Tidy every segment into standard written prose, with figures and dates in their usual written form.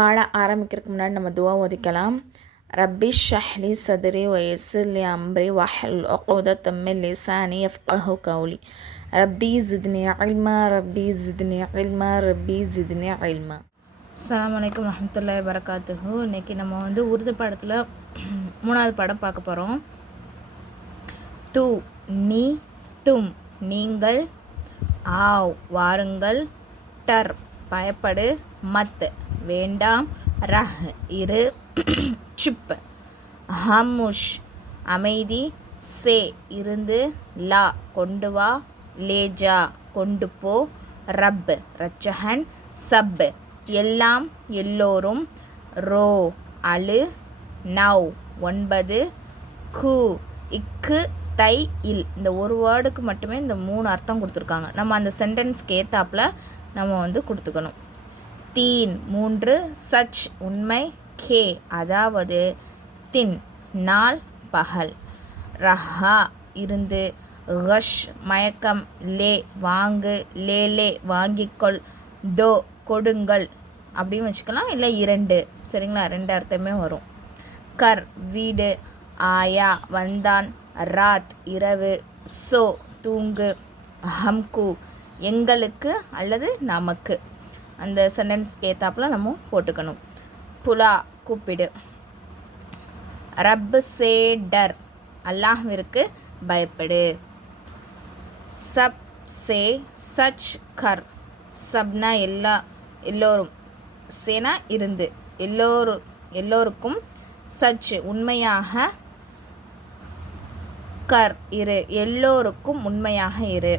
பாட ஆரம்பிக்கிறதுக்கு முன்னாடி நம்ம துவா ஓதிக்கலாம். ரப்பி ஷ்ரஹ்லி சத்ரி வயஸ்ஸிர்லி அம்ரி வஹ்லுல் உக்தத்தம் மின் லிசானி யஃப்கஹு கௌலி. ரப்பி ஜித்னி இல்மா ரப்பி ஜித்னி இல்மா ரப்பி ஜித்னி இல்மா. அஸ்ஸலாமு அலைக்கும் வரஹ்மத்துல்லாஹி வபரகாத்துஹு. இன்றைக்கி நம்ம உருது பாடத்தில் 3வது பாடம் பார்க்க போகிறோம். து நீ, தும் நீங்கள், ஆவ் வாருங்கள், டர் பயப்படு, மத் வேண்டாம், ரஹ் இரு, சுப் ஹமுஷ் அமைதி, சே இருந்து, லா கொண்டு வா, லேஜா கொண்டு போ, ரப் ரச்சகன், சப் எல்லாம் எல்லோரும், ரோ அழு, நவ் 9, கு இக்கு தை இல். இந்த ஒரு வேர்டுக்கு மட்டுமே இந்த 3 அர்த்தம் கொடுத்துருக்காங்க. நம்ம அந்த சென்டென்ஸ்க்கு ஏற்றாப்புல நம்ம கொடுத்துக்கணும். தீன் 3, சச் உண்மை, கே அதாவது, தின் நாள் பகல், ரஹா இருந்து, கஷ் மயக்கம், லே வாங்கு, லேலே வாங்கிக்கொள், தோ கொடுங்கள் அப்படின்னு வச்சுக்கலாம். இல்லை 2 சரிங்களா, 2 அர்த்தமே வரும். கர் வீடு, ஆயா வந்தான், ராத் இரவு, சோ தூங்கு, ஹம்கு எங்களுக்கு அல்லது நமக்கு. அந்த சென்டென்ஸ்க்கு ஏற்றாப்புல நம்ம போட்டுக்கணும். புலா கூப்பிடு, ரப் சே டர் அல்லாஹ்விற்கு பயப்படு, சப் சே சச் கர் சப்னா எல்லோரும், சேனா இருந்து எல்லோருக்கும், சச் உண்மையாக, கர் இரு எல்லோருக்கும் உண்மையாக இரு.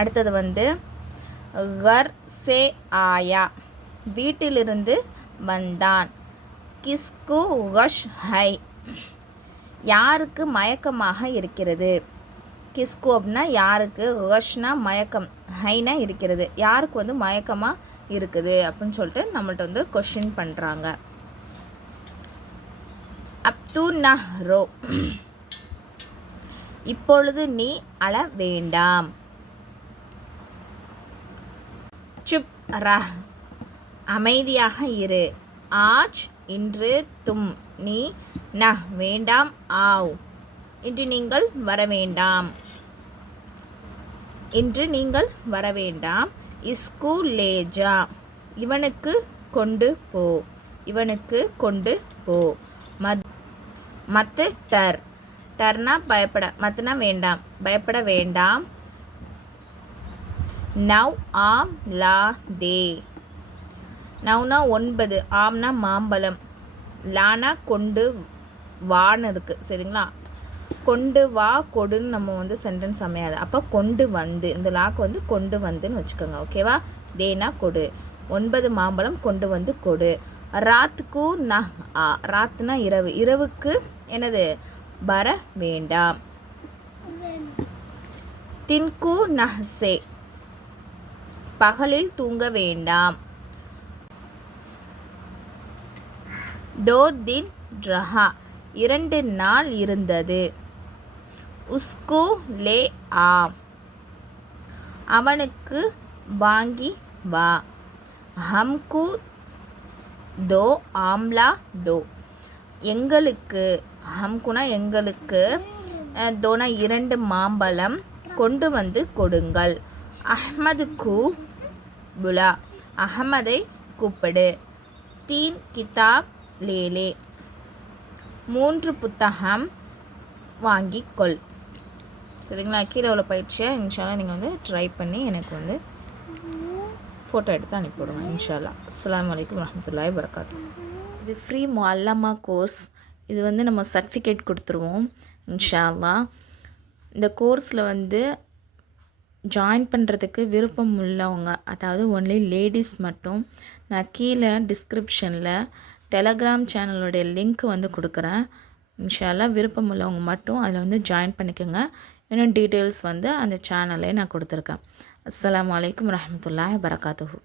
அடுத்தது கர் சே ஆயா வீட்டிலிருந்து வந்தான், கிஸ்கு கஷ் ஹை யாருக்கு மயக்கமாக இருக்கிறது, கிஸ்கு அப்படின்னா யாருக்கு, கஷ்னா மயக்கம், ஹைனா இருக்கிறது, யாருக்கு மயக்கமாக இருக்குது அப்படின்னு சொல்லிட்டு நம்மள்ட்ட கொஷின் பண்ணுறாங்க. அப்து நஹ்ரோ இப்பொழுது நீ அழ வேண்டாம், சுப் ரஹ் அமைதியாக இரு, ஆஜ் இன்று, தும் நீ, நஹ் வேண்டாம், ஆவ் இன்று நீங்கள் வர வேண்டாம், இன்று நீங்கள் வர வேண்டாம், இஸ்கு லேஜா இவனுக்கு கொண்டு போ, இவனுக்கு கொண்டு போ, மத்து டர் டர்னா பயப்பட, மத்துனா வேண்டாம், பயப்பட வேண்டாம், நவ் ஆம் லா தே நவ்னா 9, ஆம்னா மாம்பழம், லானா கொண்டு வான்னு இருக்குது சரிங்களா. கொண்டு வா கொடுன்னு நம்ம சென்டென்ஸ் அமையாது. அப்போ கொண்டு வந்து, இந்த லாக்கு கொண்டு வந்துன்னு வச்சுக்கோங்க ஓகேவா. தேனா கொடு, 9 மாம்பழம் கொண்டு வந்து கொடு. ராத்துக்கு நஹ் ஆ ராத்துனா இரவு, இரவுக்கு என்னது வர வேண்டாம். தின்கு நஹ்சே பகலில் தூங்க வேண்டாம். தோ தின் ரஹா 2 நாள் இருந்தது. உஸ்கு லே ஆ அவனுக்கு வாங்கி வா. ஹம்கு தோ ஆம்லா தோ எங்களுக்கு, ஹம்குனா எங்களுக்கு, தோனா 2 மாம்பழம் கொண்டு வந்து கொடுங்கள். அஹ்மதுக்கு புலா அஹமதை கூப்பிடு. தீன் கிதாப் லேலே 3 புத்தகம் வாங்கிக்கொள் சரிங்களா. கீழே உள்ள பயிற்சியை இன்ஷால்லா நீங்கள் ட்ரை பண்ணி எனக்கு ஃபோட்டோ எடுத்து அனுப்பிவிடுங்க இன்ஷால்லா. அஸ்ஸலாமு அலைக்கும் வரஹ்மத்துல்லாஹி வபரகாத்துஹு. இது ஃப்ரீ முஅல்லமா கோர்ஸ். இது நம்ம சர்டிஃபிகேட் கொடுத்துருவோம் இன்ஷால்லா. இந்த கோர்ஸில் ஜாயின் பண்ணுறதுக்கு விருப்பம் உள்ளவங்க, அதாவது ஒன்லி லேடிஸ் மட்டும், நான் கீழே டிஸ்கிரிப்ஷனில் டெலகிராம் சேனலோடைய லிங்க் கொடுக்குறேன் இன்ஷால்லா. விருப்பம் உள்ளவங்க மட்டும் அதில் ஜாயின் பண்ணிக்கோங்க. இன்னும் டீட்டெயில்ஸ் அந்த சேனல்லே நான் கொடுத்துருக்கேன். அஸ்ஸலாமு அலைக்கும் வரஹ்மத்துல்லாஹி வபரகாத்துஹு.